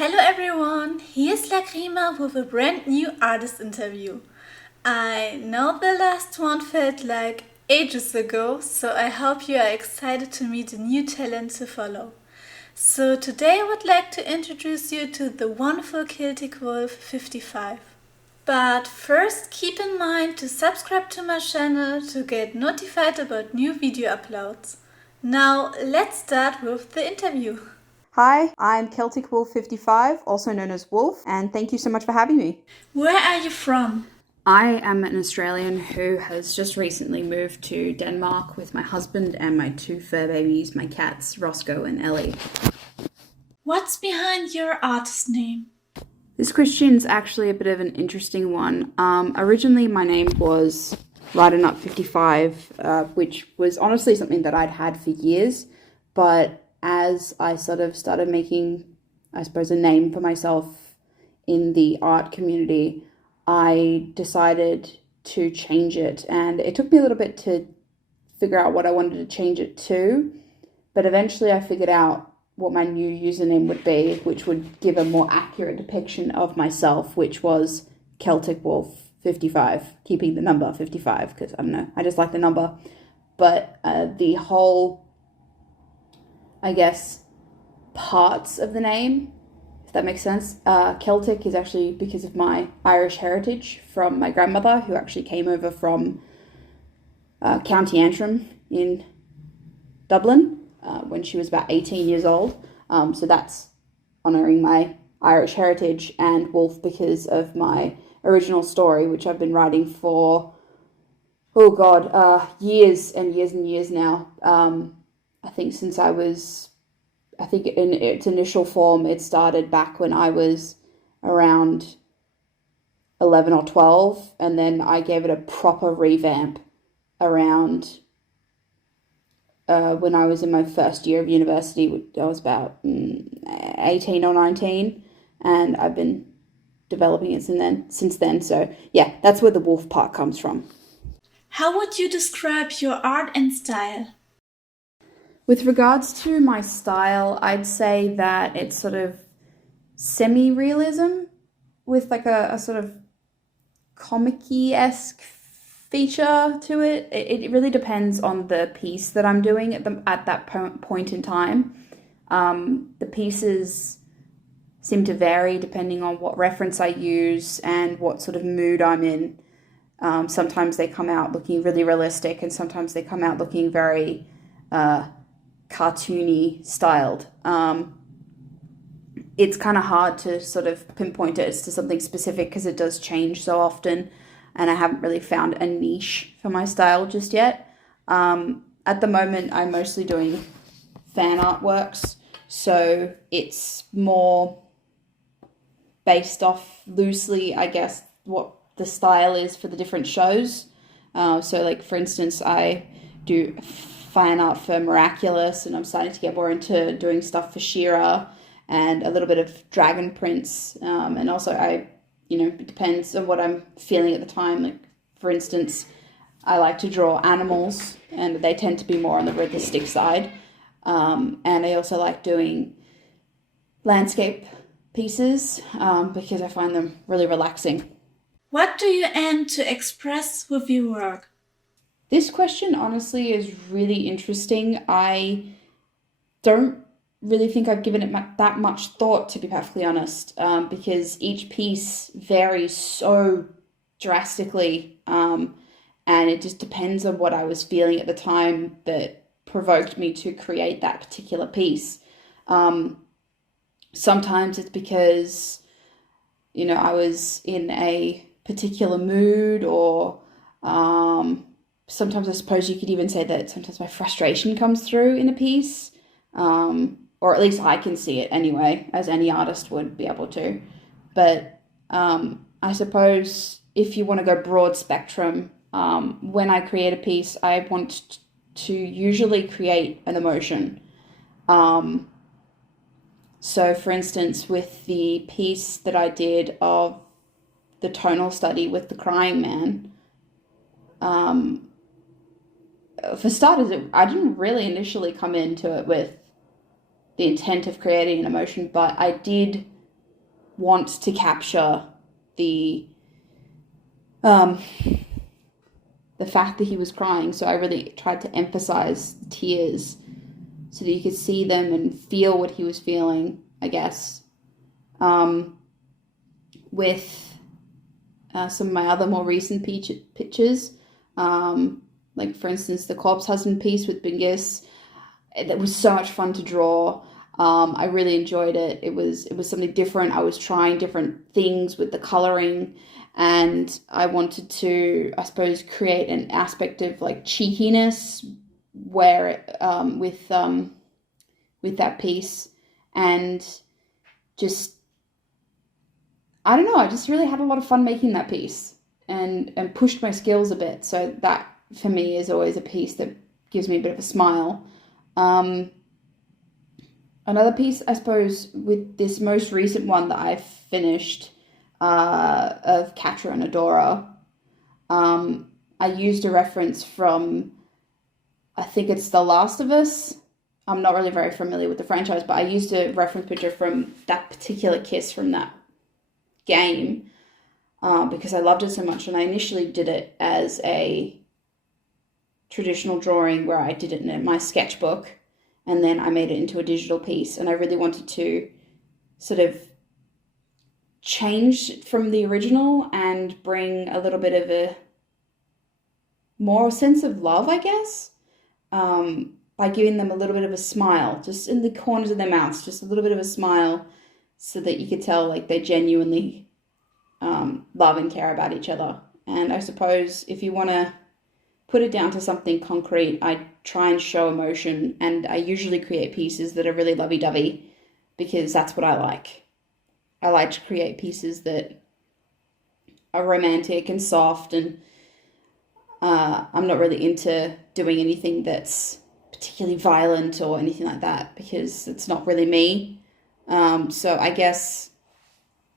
Hello everyone, here's Lacrima with a brand new artist interview. I know the last one felt like ages ago, so I hope you are excited to meet a new talent to follow. So today I would like to introduce you to the wonderful CelticWolf55. But first keep in mind to subscribe to my channel to get notified about new video uploads. Now let's start with the interview. Hi, I'm CelticWolf55, also known as Wolf, and thank you so much for having me. Where are you from? I am an Australian who has just recently moved to Denmark with my husband and my two fur babies, my cats, Roscoe and Ellie. What's behind your artist name? This question's actually a bit of an interesting one. Originally, my name was LacrimaRobscura, which was honestly something that I'd had for years, but as I sort of started making, I suppose, a name for myself in the art community, I decided to change it. And it took me a little bit to figure out what I wanted to change it to. But eventually I figured out what my new username would be, which would give a more accurate depiction of myself, which was CelticWolf55, keeping the number 55, because I don't know, I just like the number. But the whole, I guess, parts of the name, if that makes sense. Celtic is actually because of my Irish heritage from my grandmother, who actually came over from County Antrim in Dublin when she was about 18 years old. So that's honouring my Irish heritage, and Wolf because of my original story, which I've been writing for, years and years and years now. I think since I think in its initial form, it started back when I was around 11 or 12, and then I gave it a proper revamp around when I was in my first year of university. I was about 18 or 19, and I've been developing it since then. So yeah, that's where the wolf part comes from. How would you describe your art and style? With regards to my style, I'd say that it's sort of semi-realism with like a sort of comic-y-esque feature to it. It really depends on the piece that I'm doing at that point in time. The pieces seem to vary depending on what reference I use and what sort of mood I'm in. Sometimes they come out looking really realistic, and sometimes they come out looking very cartoony styled. It's kind of hard to sort of pinpoint it as to something specific because it does change so often, and I haven't really found a niche for my style just yet. At the moment, I'm mostly doing fan artworks, so it's more based off loosely, I guess, what the style is for the different shows. So like, for instance, I do fan art for Miraculous, and I'm starting to get more into doing stuff for She-Ra and a little bit of dragon prints. And also it depends on what I'm feeling at the time. Like, for instance, I like to draw animals, and they tend to be more on the realistic side. And I also like doing landscape pieces because I find them really relaxing. What do you aim to express with your work? This question, honestly, is really interesting. I don't really think I've given it that much thought, to be perfectly honest, because each piece varies so drastically, and it just depends on what I was feeling at the time that provoked me to create that particular piece. Sometimes it's because, I was in a particular mood, or sometimes I suppose you could even say that sometimes my frustration comes through in a piece, or at least I can see it anyway, as any artist would be able to. But I suppose if you want to go broad spectrum, when I create a piece, I want to usually create an emotion. So for instance, with the piece that I did of the tonal study with the crying man, for starters, I didn't really initially come into it with the intent of creating an emotion, but I did want to capture the fact that he was crying. So I really tried to emphasize tears so that you could see them and feel what he was feeling, I guess. With some of my other more recent pictures, like for instance the corpse husband piece with Bingus, that was so much fun to draw. I really enjoyed it. It was something different. I was trying different things with the coloring, and I wanted to, I suppose, create an aspect of like cheekiness where with that piece, and just, I don't know, I just really had a lot of fun making that piece and pushed my skills a bit. So that for me is always a piece that gives me a bit of a smile. Another piece, I suppose, with this most recent one that I finished of Catra and Adora, I used a reference from, I think it's The Last of Us. I'm not really very familiar with the franchise, but I used a reference picture from that particular kiss from that game because I loved it so much. And I initially did it as a traditional drawing where I did it in my sketchbook, and then I made it into a digital piece. And I really wanted to sort of change from the original and bring a little bit of a more sense of love, I guess, by giving them a little bit of a smile, just in the corners of their mouths, just a little bit of a smile, so that you could tell like they genuinely love and care about each other. And I suppose if you want to put it down to something concrete, I try and show emotion, and I usually create pieces that are really lovey-dovey because that's what I like. I like to create pieces that are romantic and soft, and I'm not really into doing anything that's particularly violent or anything like that because it's not really me. So I guess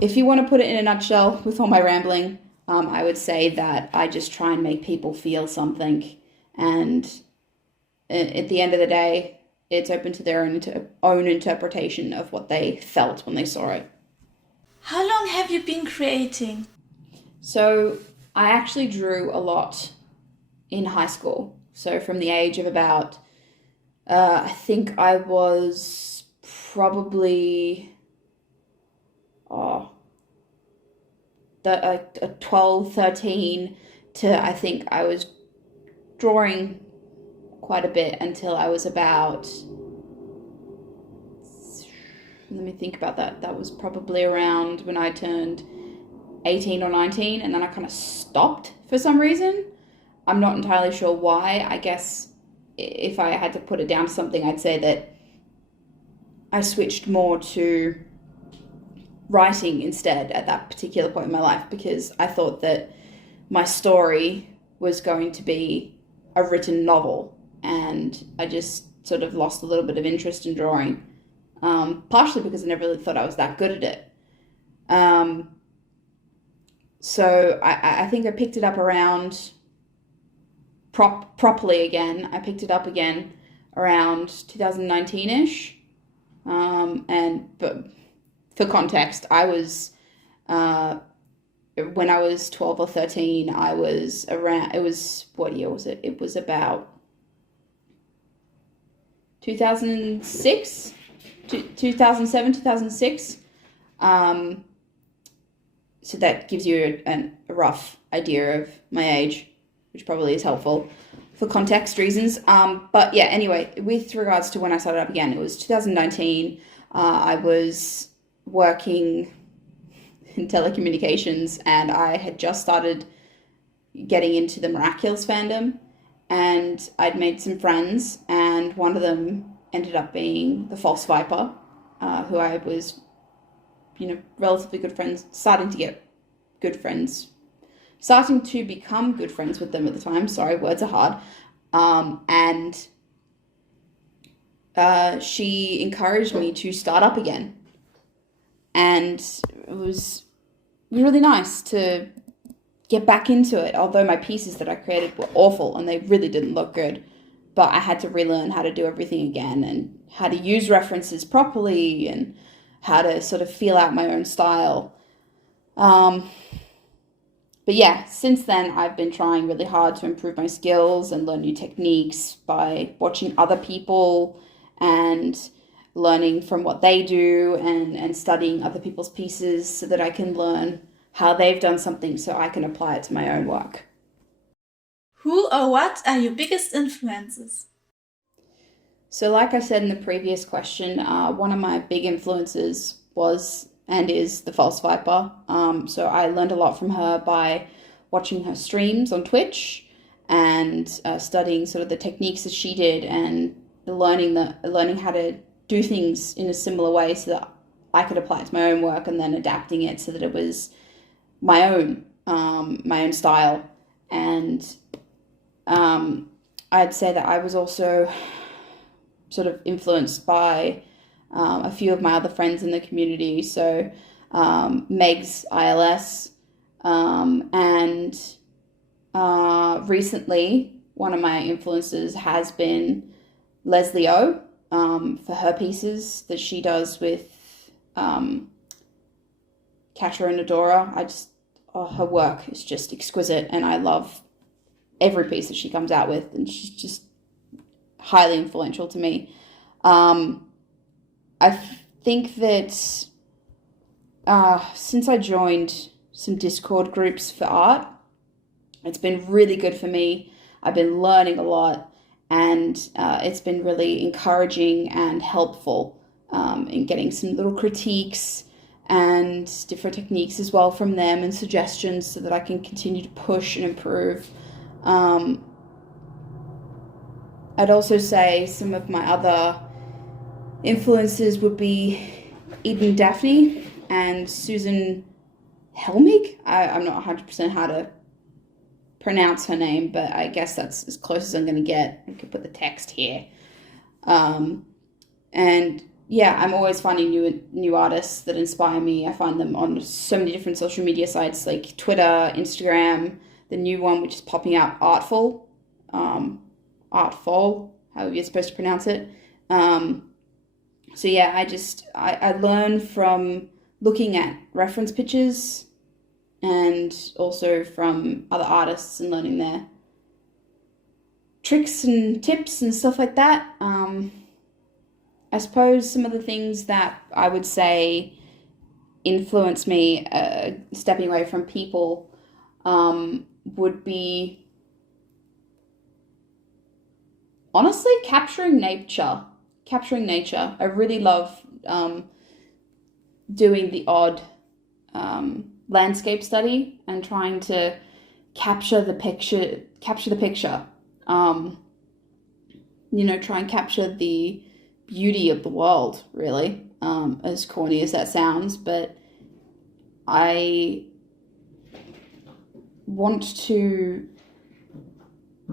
if you want to put it in a nutshell with all my rambling, I would say that I just try and make people feel something, and at the end of the day, it's open to their own interpretation of what they felt when they saw it. How long have you been creating? So I actually drew a lot in high school. So from the age of about, I think I was probably 12, 13 to, I think I was drawing quite a bit until I was about, let me think about that. That was probably around when I turned 18 or 19, and then I kind of stopped for some reason. I'm not entirely sure why. I guess if I had to put it down to something, I'd say that I switched more to writing instead at that particular point in my life, because I thought that my story was going to be a written novel, and I just sort of lost a little bit of interest in drawing, partially because I never really thought I was that good at it. So I think I picked it up around properly again. I picked it up again around 2019-ish. But for context, I was, when I was 12 or 13, I was around, it was, what year was it? It was about 2006, 2007, 2006. So that gives you a rough idea of my age, which probably is helpful for context reasons. But yeah, anyway, with regards to when I started up again, it was 2019. I was working in telecommunications, and I had just started getting into the Miraculous fandom, and I'd made some friends, and one of them ended up being the False Viper, who I was, relatively good friends, starting to become good friends with them at the time. Sorry, words are hard. And she encouraged me to start up again. And it was really nice to get back into it, although my pieces that I created were awful and they really didn't look good. But I had to relearn how to do everything again and how to use references properly, and how to sort of feel out my own style. But yeah, since then I've been trying really hard to improve my skills and learn new techniques by watching other people and learning from what they do and studying other people's pieces so that I can learn how they've done something so I can apply it to my own work. Who or what are your biggest influences? So like I said in the previous question, one of my big influences was and is the False Viper. So I learned a lot from her by watching her streams on Twitch and studying sort of the techniques that she did and learning how to do things in a similar way so that I could apply it to my own work and then adapting it so that it was my own style. And I'd say that I was also sort of influenced by a few of my other friends in the community. So Meg's ILS, and recently one of my influences has been Leslie O, for her pieces that she does with Katra and Adora. Her work is just exquisite, and I love every piece that she comes out with, and she's just highly influential to me. I think that since I joined some Discord groups for art, it's been really good for me. I've been learning a lot, and it's been really encouraging and helpful in getting some little critiques and different techniques as well from them and suggestions so that I can continue to push and improve. I'd also say some of my other influences would be Eden Daphne and Susan Helmig. I'm not 100% how to pronounce her name, but I guess that's as close as I'm going to get. I could put the text here. And yeah, I'm always finding new artists that inspire me. I find them on so many different social media sites like Twitter, Instagram, the new one which is popping out, Artful, however you're supposed to pronounce it. So yeah, I learn from looking at reference pictures and also from other artists and learning their tricks and tips and stuff like that. I suppose some of the things that I would say influence me stepping away from people would be honestly capturing nature. I really love doing the odd landscape study and trying to capture the picture. Try and capture the beauty of the world, really, as corny as that sounds, but I want to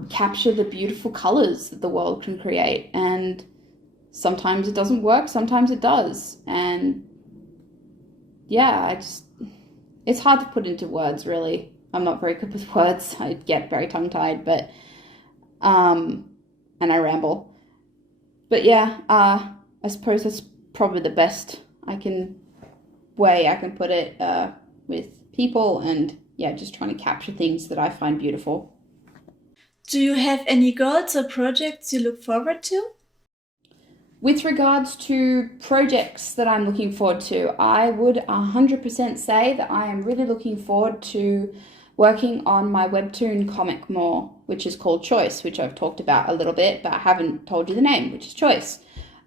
capture the beautiful colors that the world can create, and sometimes it doesn't work, sometimes it does, and yeah, it's hard to put into words, really. I'm not very good with words. I get very tongue-tied, but and I ramble. But yeah, I suppose that's probably the best way I can put it with people, and yeah, just trying to capture things that I find beautiful. Do you have any goals or projects you look forward to? With regards to projects that I'm looking forward to, I would 100% say that I am really looking forward to working on my webtoon comic more, which is called Choice, which I've talked about a little bit, but I haven't told you the name, which is Choice.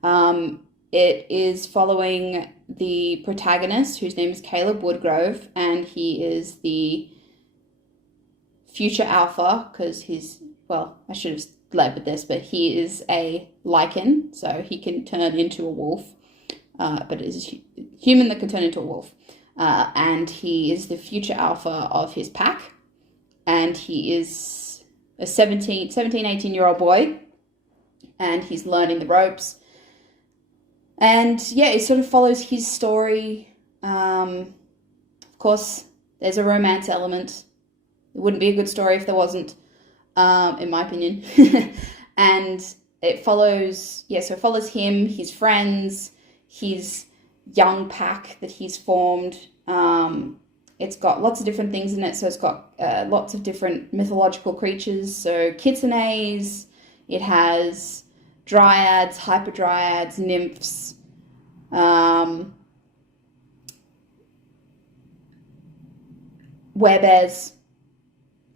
It is following the protagonist, whose name is Caleb Woodgrove, and he is the future alpha, because I should have led with this, but he is a lichen, so he can turn into a wolf, but it is a human that can turn into a wolf. And he is the future alpha of his pack, and he is a 18-year-old boy, and he's learning the ropes. And yeah, it sort of follows his story. Of course, there's a romance element. It wouldn't be a good story if there wasn't, in my opinion. And it follows him, his friends, his young pack that he's formed. It's got lots of different things in it. So it's got lots of different mythological creatures. So kitsunes, it has dryads, hyperdryads, nymphs, werebears,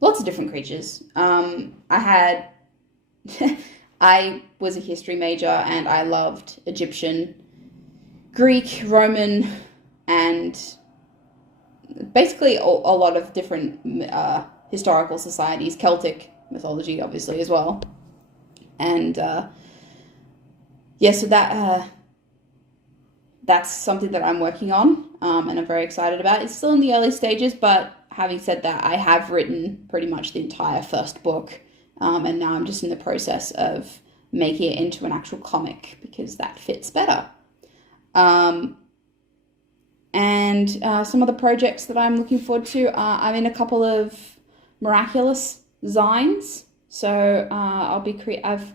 lots of different creatures. I was a history major and I loved Egyptian, Greek, Roman, and basically a lot of different historical societies, Celtic mythology obviously as well. And so that's something that I'm working on, and I'm very excited about. It's still in the early stages, but having said that, I have written pretty much the entire first book, and now I'm just in the process of making it into an actual comic because that fits better. And some other projects that I'm looking forward to, I'm in a couple of miraculous zines, so I've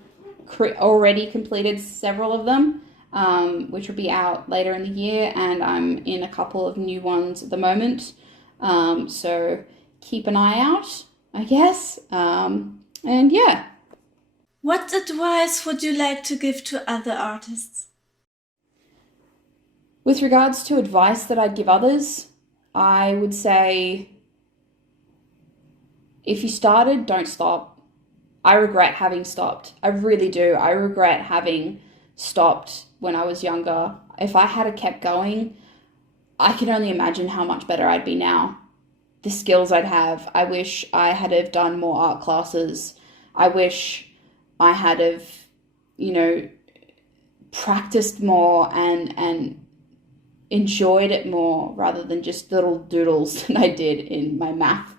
already completed several of them, which will be out later in the year, and I'm in a couple of new ones at the moment. So keep an eye out, I guess. And yeah. What advice would you like to give to other artists? With regards to advice that I'd give others, I would say if you started, don't stop. I regret having stopped. I really do. I regret having stopped when I was younger. If I had kept going, I can only imagine how much better I'd be now. The skills I'd have. I wish I had have done more art classes. I wish I had have, practiced more and enjoyed it more rather than just little doodles that I did in my math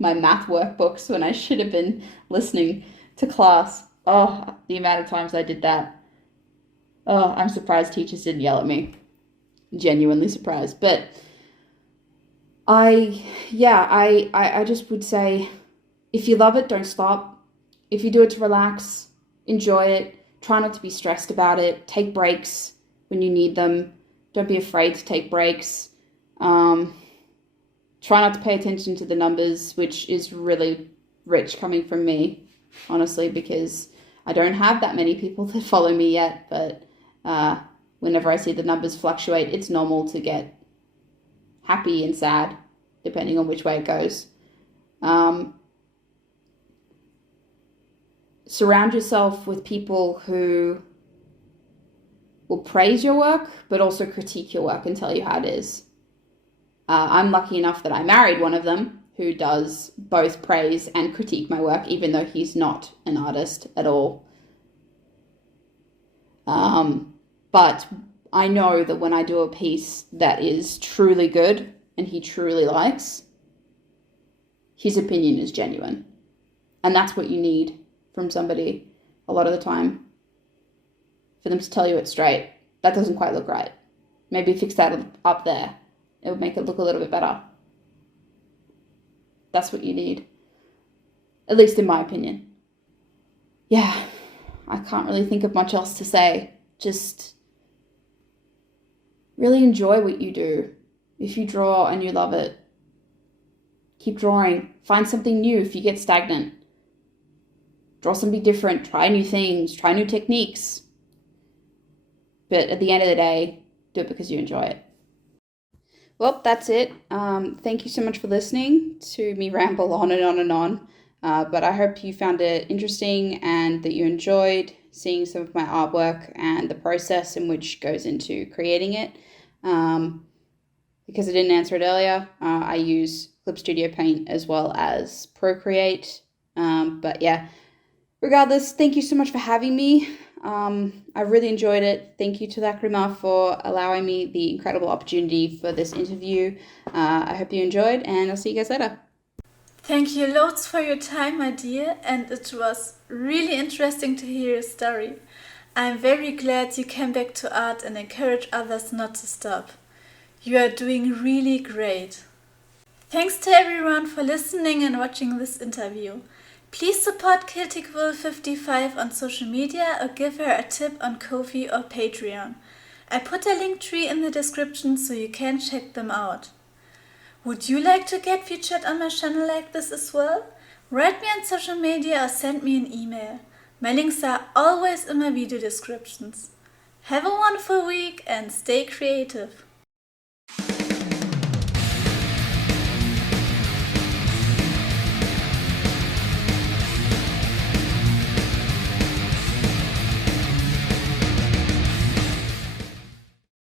workbooks when I should have been listening to class. Oh, the amount of times I did that. Oh, I'm surprised teachers didn't yell at me. Genuinely surprised. But I just would say, if you love it, don't stop. If you do it to relax, enjoy it. Try not to be stressed about it. Take breaks when you need them. Don't be afraid to take breaks. Try not to pay attention to the numbers, which is really rich coming from me, honestly, because I don't have that many people that follow me yet. But whenever I see the numbers fluctuate, it's normal to get happy and sad, depending on which way it goes. Surround yourself with people who will praise your work, but also critique your work and tell you how it is. I'm lucky enough that I married one of them who does both praise and critique my work, even though he's not an artist at all. But I know that when I do a piece that is truly good and he truly likes, his opinion is genuine. And that's what you need from somebody a lot of the time. For them to tell you it's straight. That doesn't quite look right. Maybe fix that up there. It would make it look a little bit better. That's what you need. At least in my opinion. Yeah, I can't really think of much else to say. Just really enjoy what you do. If you draw and you love it, keep drawing. Find something new if you get stagnant. Draw something different. Try new things. Try new techniques. But at the end of the day, do it because you enjoy it. Well, that's it. Thank you so much for listening to me ramble on and on and on. But I hope you found it interesting and that you enjoyed seeing some of my artwork and the process in which goes into creating it. Because I didn't answer it earlier, I use Clip Studio Paint as well as Procreate. But yeah, regardless, thank you so much for having me. I really enjoyed it. Thank you to Lacrima for allowing me the incredible opportunity for this interview. I hope you enjoyed, and I'll see you guys later. Thank you loads for your time, my dear, and it was really interesting to hear your story. I'm very glad you came back to art and encourage others not to stop. You are doing really great. Thanks to everyone for listening and watching this interview. Please support CelticWolf55 on social media or give her a tip on Ko-fi or Patreon. I put a link tree in the description so you can check them out. Would you like to get featured on my channel like this as well? Write me on social media or send me an email. My links are always in my video descriptions. Have a wonderful week and stay creative!